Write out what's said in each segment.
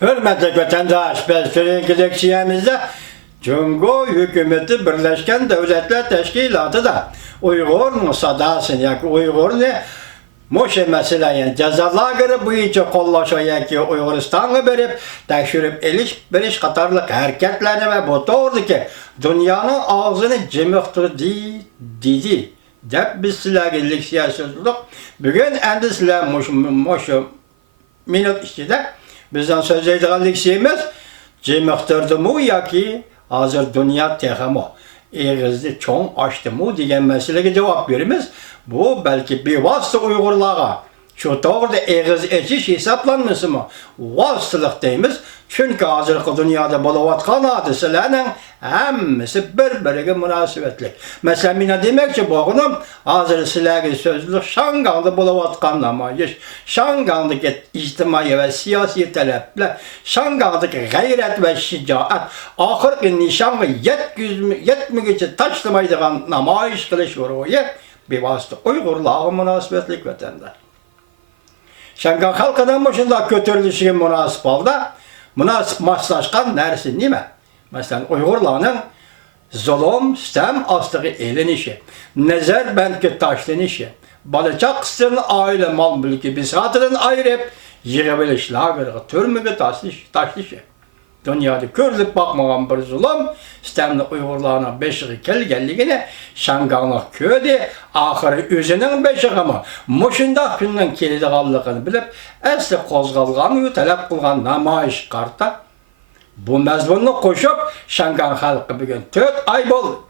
Hürmetli vatandaş, biz Türkiye dilekçemizde Cumhur Hükümeti Birleşken Devletler Teşkilatı da Uygur sadasını, yani Uygur ne? Moşe mesela yani cezaları boyunca kollaşa ki Uyguristan'a verip tekşirip beriş katarlık hareketlerine ve bu doğru ki dünyanın ağzını cemiktirdi dedi. Dep biz silahı siyasetsizlik bugün endişler moşu minut içinde bizden söz edilen şeyimiz cemiktirdi mu ya ki hazır dünya tehamo eğizli çoğun açtı mu diyen meseleye cevap verimiz. Bu belki bir vasıta Uygurlara şu doğruda eğiz eşiş hesaplanması mı? Vasıtalık deyimiz. Çünkü hazırlıklı dünyada bulavatkan hadiselerin hemmisi birbirine münasebetlik. Mesela ne demek ki boğunum hazır silahı sözlük Şangan'da bulavatkanlamayış. Şangan'daki içtimai ve siyasi talepler, Şangan'daki gayret ve şicaat, ahırki nişanı yetmeyince taşlamaydıgan namayış kılıç vuruyor. Bir vasıta Uygurlar'a münasebetlik vatandaş. Şangan halkından başında kötürülüşüne münasip oldu. Münasip maslaşkan neresi değil mi? Mesela Uygurların zulüm, sistem astığı elinişi, nezer bentki taşlanışı, balıçak kısırın aile mal mülkü bisatının ayırıp yığabiliş, lagırı, türmüge taşlışı. Dünyada körülüp bakmayan bir zulüm, sistemli Uygurlarına beşiği kelgelliğine Şanganlık köyde, ahırı özünün beşiği mi? Muşunda günden kelide kaldığını bilip, esli kozgalganı talep kılgan namayış karta, bu mezbunlu koşup Şangan halkı bugün 4 ay oldu.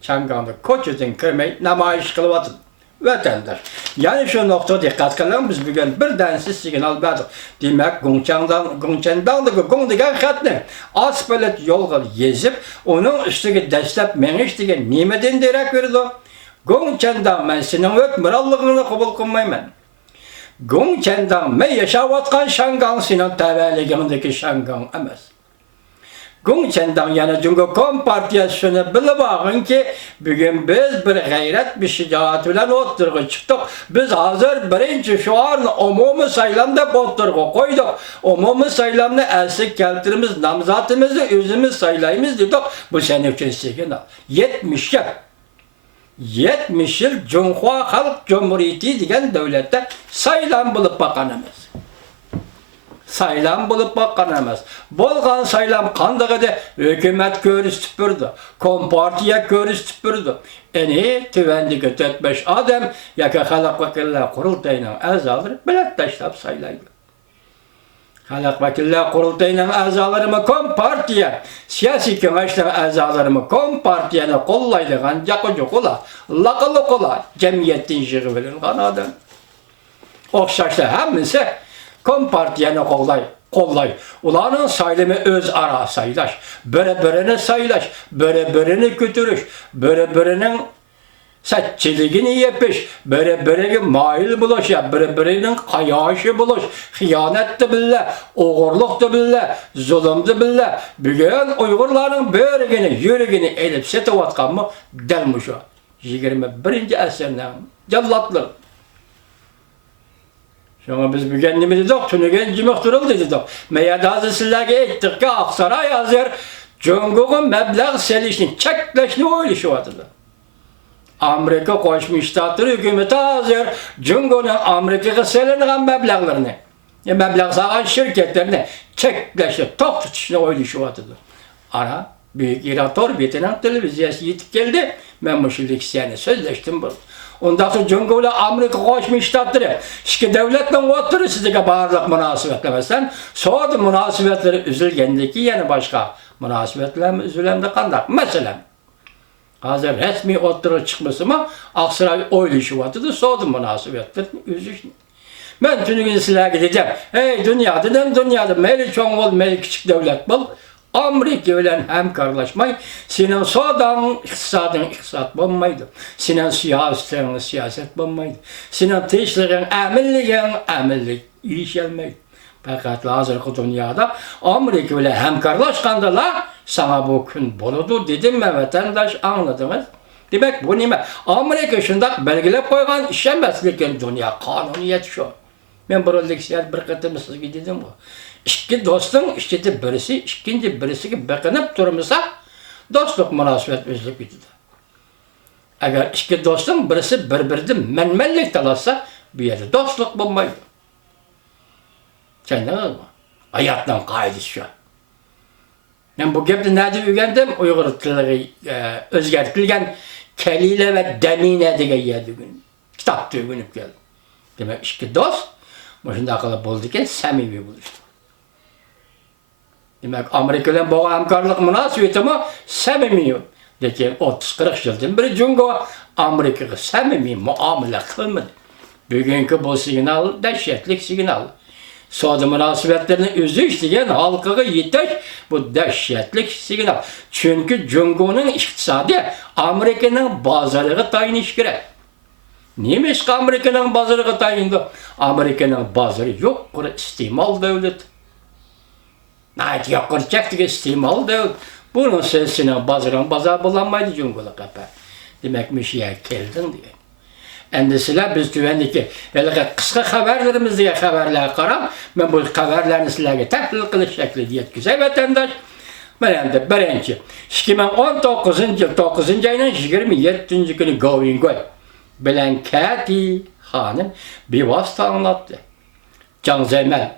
Şangan'da koçuzun kırmayı namayış kılıvatın. Vatandaş. Yani şu noktada dikkat kılalım biz bugün bir densiz signal verdik. Demek Gongçan'daki Gong degan xatni aspalet yolga yezip onun üstüge destek meniş degan nimeden derek verdi. Gongçan'dan ben senin hükmürallığını kabul kılmayman. Gongçan'dan ben yaşavatkan Şangan senin teveligindeki Şangan emas. Gongçan'dan yana Cumhur Kompartiyasyonu bilip ağın ki bugün biz bir gayret bir şicaat bilen oturgu çıktık. Biz hazır birinci şuarını umumi saylamda oturgu koyduk. Umumi saylamda elsik keltirimiz namzatımızı özümüz saylayımız dedik. Bu sene için signal. 70 yıl Cumhur Halk Cumhuriyeti diyen devlette saylam bulup bakanımız. Saylam bulup bakkanamaz. Bolgan saylam kandığı da hükümet görüstüp durdu. Kompartiya görüstüp durdu. Eni tüvendiki 4-5 adam yaka halk vakiller kurultayının azaları bilet taşlap saylaydı. Halk vakiller kurultayının azalarımı kompartiya, siyasi kengeçlerin azalarımı kompartiyana kollaydıgan yakıcı kola, lakılı kola, cemiyetin jığı verilgan adam. Okşaşlar hemmisi Kompartiyana kollay. Ulanın saylımı öz ara saylaş. Böre saylaş. Böre götürüş. Börenin setçiliğini yepiş. Böre mail bulaş ya. Börenin kayaşı bulaş. Hıyanet de bille. Oğurluk da bille. Zulüm de bille. Bugün Uygurların yüreğini elip setavatkan mı delmiş o. 21. asırdan cellatlar. Şuna biz bir kendimizi dedik, tünügen cimek durul dedik. Meyadazı silahı ettik ki Aksaray hazır Cumhur'un meblağ selişini, çekleşini oylaşı vardı. Amerika Koşmuş Ştatları hükümeti hazır Cumhur'un Amerika'ya selenilen meblağlarını, meblağ sağan şirketlerini çekleşi, tok tutuşuna oylaşı vardı. Ara büyük İrator Vietnam televizyası yetip geldi. Ben bu şirketlerine sözleştim bu. Ondan sonra Cumhur'la Amerika Koşmuş Ştatları şiki devletle oturur size bağırlık münasebetlemezsen sonra münasebetleri üzülgendeki yeni başka münasebetler üzülemde kandak. Mesela hazır resmi oturur çıkması mı Aksaray oylaşı vardı sonra münasebetler üzüş. Ben tünügün silah gideceğim. Hey dünyada meyli çoğun ol meyli küçük devlet bul. Amerika ile hemkarlaşmayı, senin soğudan iktisat bulmaydı. Senin siyaset bulmaydı. Senin teşlerin emirlik iş gelmeydi. Fakat hazırki dünyada Amerika ile hemkarlaşkandalar sana bu gün buludu dedim mi vatandaş anladınız? Demek bu nime? Amerika şundak belgelep koygan işemezlik dünya kanuniyet şu. Men bir leksiya bir qatam sizga dedim bu. İki dostun içinde birisi, ikinci birisiga beqinib turmasa, dostluk münasebet özlük gidiyor. Eğer iki dostun birisi birbirinden menmenlik talasa, bir yerde dostluk bulmaydı. Sen ne mı? Hayattan kaydı şu an. Ben bu gepni nerede öğrendim? Uygur tiliga özgertilgan kelile ve demine degan yerda kitapta öğrenip geldim. Demek iki dost, şunday qilib bo'ldi ekan, samimiy bo'lishdi. Demek Amerika bilan bo'lgan hamkorlik munosabatimi samimiy. Lekin 30-40 yildan beri Jungo Amerikaga samimiy muomala qilmadi. Bugungi bu signal dahshatli signal. Savdo munosabatlarini o'zish degan xalqiga yetish bu dahshatli signal. Chunki Jungoning iqtisodi Amerikaning bozoriga tayinish kerak. Nima ish Amerikaning bozoriga tayindi? Amerikaning bozori yo'q, qura iste'mol davlat. Nayt yoqirchakdagi iste'mol davlat. Bunun sesine bazar bulanmaydı Jungo'la kapı. Demek müşiye geldin diye. Endisiler biz tüvendeki kısa haberlerimiz diye haberler karam. Ben bu haberlerini sizlerle tahlil kılış şekli diye güzel vatandaş. Ben de birinci. 2019 yıl 9. ayının 27. günü Govingoy bilen Kati Hanım bir vasıta anlattı. Can Zeymel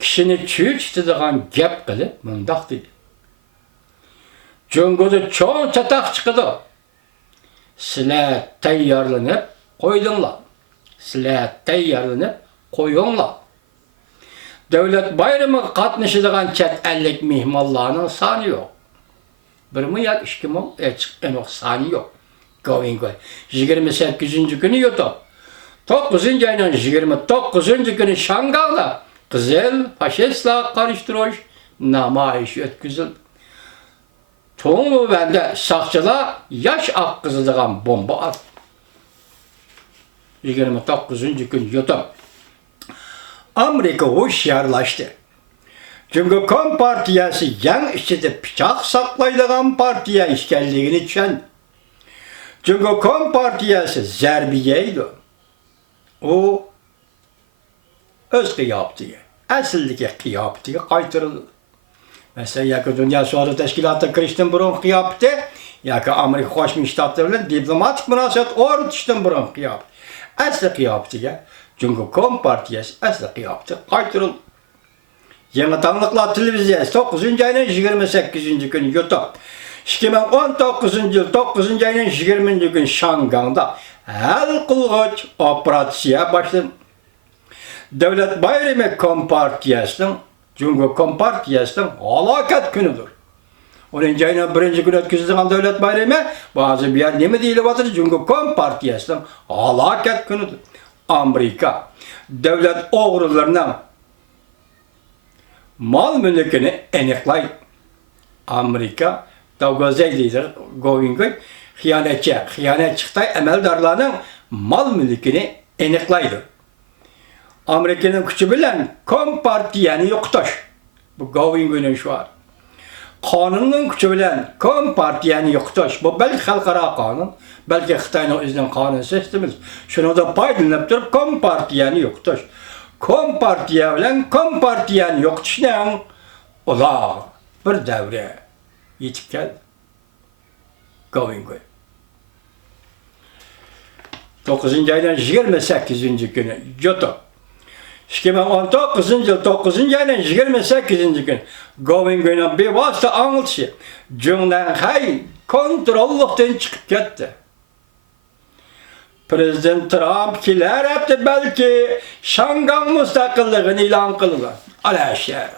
kişini çüç tutulan gep kılıp mındak dedi. Jungo'da çoğun çatak çıkıdı. Sizler tayarlanıp koydunlar. Sizler tayarlanıp koyunlar. Devlet bayramı katmışıdığın çet ellik mihmallarının sani yok. Bir mi ya iki mi? Sani yok. Govingoy. 28. günü yutu. 9. ayının 29. günü Şangay'da Kızıl faşistler karıştırış namayiş ötküzüldü. Çoğunluğu bende sakçılar yaş akkızıdığın bomba at. 29. gün yutum. Amerika hoşyarlaştı. Çünkü Kom Partiyası yan içinde bıçak saklaydığın partiya işgalliğini çöndü. Çünkü Kom Partiyası zerbiyeydi. O öz kıyaptığı, asildeki kıyaptığı kaytırıldı. Mesela yakı Dünya Savdo Teşkilatı kirişten burun kıyaptı, yakı Amerika Koşmuş Ştatları diplomatik münasebet ortuştan burun kıyaptı. Asli kıyaptıya, çünkü Kom Partiyası asli kıyaptı, kaytırıldı. Yeni Tanrıklar Televizyası 9. ayının 28. günü YouTube. 2019 yıl 9. ayının 20. gün Şangay'da el kılgıç operasyon başladı. Devlet Bayramı Kom Partiyası'nın Jungo Kom Partiyası'nın halakat günüdür. 10. ayının 1. gün ötküzülen Devlet Bayramı bazı bir yer ne mi değil vardır? Jungo Kom Partiyası'nın halakat günüdür. Amerika devlet oğrularının mal mülkünü eniklay. Amerika Davgazeylidir, Govingoy hıyanetçi emeldarlarının mal mülkünü eniklaydı. Amerika'nın gücü bilen Kom Partiyani yoktaş. Bu Govingoy'un şu an. Kanunun gücü bilen Kom Partiyani yoktaş. Bu belki halkara kanun, belki Xitay'ın özünün kanun sistemiz. Şunu da paylanıp durup Kom Partiyani yoktaş. Kom Partiya bilen Kom Partiyani yoktaş ne? Ola bir devre yetip geldi. Govingoy. 9. aydan 28. günü Joto. 2019 yıl 9. aydan 28. gün Govingoy'un bir vasıta anlatışı Cumhuriyet'in hay kontrolluktan çıkıp gitti. Prezident Trump kiler yaptı belki Şangay müstakillığını ilan kıldılar. Alaşer.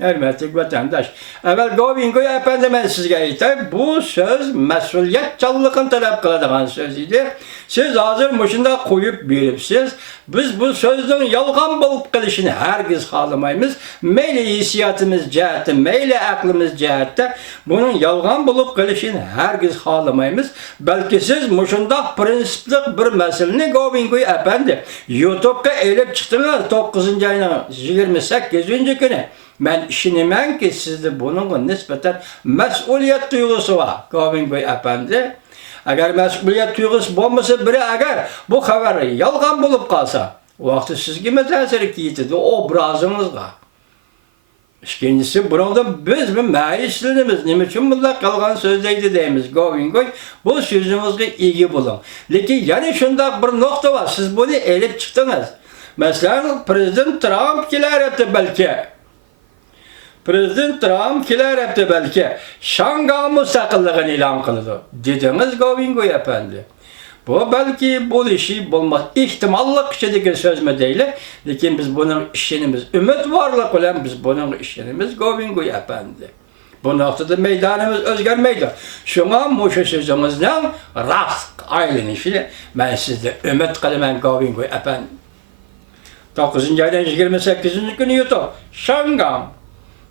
Hürmetli vatandaş. Evvel Govingoy efendi ben sizge aytayım. Bu söz mesuliyetçallıkın talep kıladığın sözüydü. Siz hazır muşunda koyup veripsiz. Biz bu sözün yalgan bulup kılışını herkes halamayımız. Meyle hissiyatımız cihette, meyle aklımız cihette. Bunun yalgan bulup kılışını herkes halamayımız. Belki siz muşunda prensiplik bir meselini Govingoy efendi YouTube'da eğilip çıktınız 9. ayının 28. günü. Ben işinimen ki sizde bunun nispeten mesuliyet duygusu var. Govingoy efendi. Eğer mesuliyet duygusu olmasa biri eğer bu haberi yalgan bulup kalsa, O vakti sizge mi tesir kiyitidi obrazınızga. İkincisi burada biz bir meyislerimiz ne için bunlar kalgan sözleydi deyimiz Govingoy bu sözümüzge iyi bulun. Lekin yani şunda bir nokta var siz bunu elip çıktınız. Mesela Prezident Trump kiler etti belki. Prezident Trump kiler etti belki. Şangay müstakillığını ilan kıldı. Dediniz Govingoy efendi. Bu belki bu işi bulmaz. İhtimallık şeydeki söz mü değil. Lakin biz bunun işinimiz, ümit varlık olan biz bunun işinimiz Govingoy efendi. Bu noktada meydanımız özgermeydi. Şuna muşu sözümüzden rast ayrılışıyla ben sizde ümit kılımen Govingoy efendi. 9. aydan 28. günü YouTube. Şangay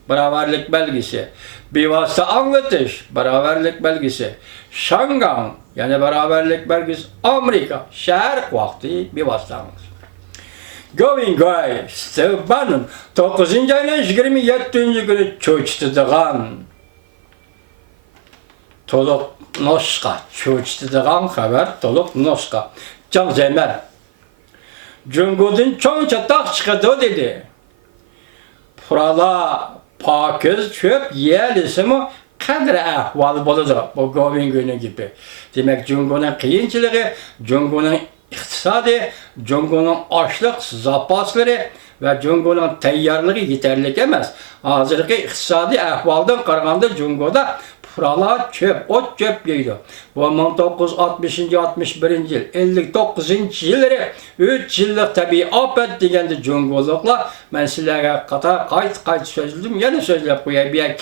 beraberlik belgesi. Bir vasıta anlatış, beraberlik belgesi. Şangay, yani beraberlik belgesi. Amerika, şehir vakti bir vasıtamız. Govingoy, Stepan'ın 9. ayının 27. günü çoğuştuduğun toluk noska, çoğuştuduğun haber toluk noska. Can Zemer. Cungodun çoğunca tak çıkıdı dedi. Purala pakiz çöp yiyelisi mi kadri ahval boludur bu Govingoy'un gibi. Demek Cungo'nun kıyınçılığı, Cungo'nun iktisadi, Cungo'nun açlık zapasları ve Cungo'nun teyyarlığı yeterlik emez. Hazırki iktisadi ahvaldan qaraganda Cungo'da purala çöp, ot çöp yeydi. Bu 1960-61 yıl, 59 yılları 3 yıllık tabii afet degende Cungolukla ben sizlere kayıt sözledim, yine sözlep koyayım bir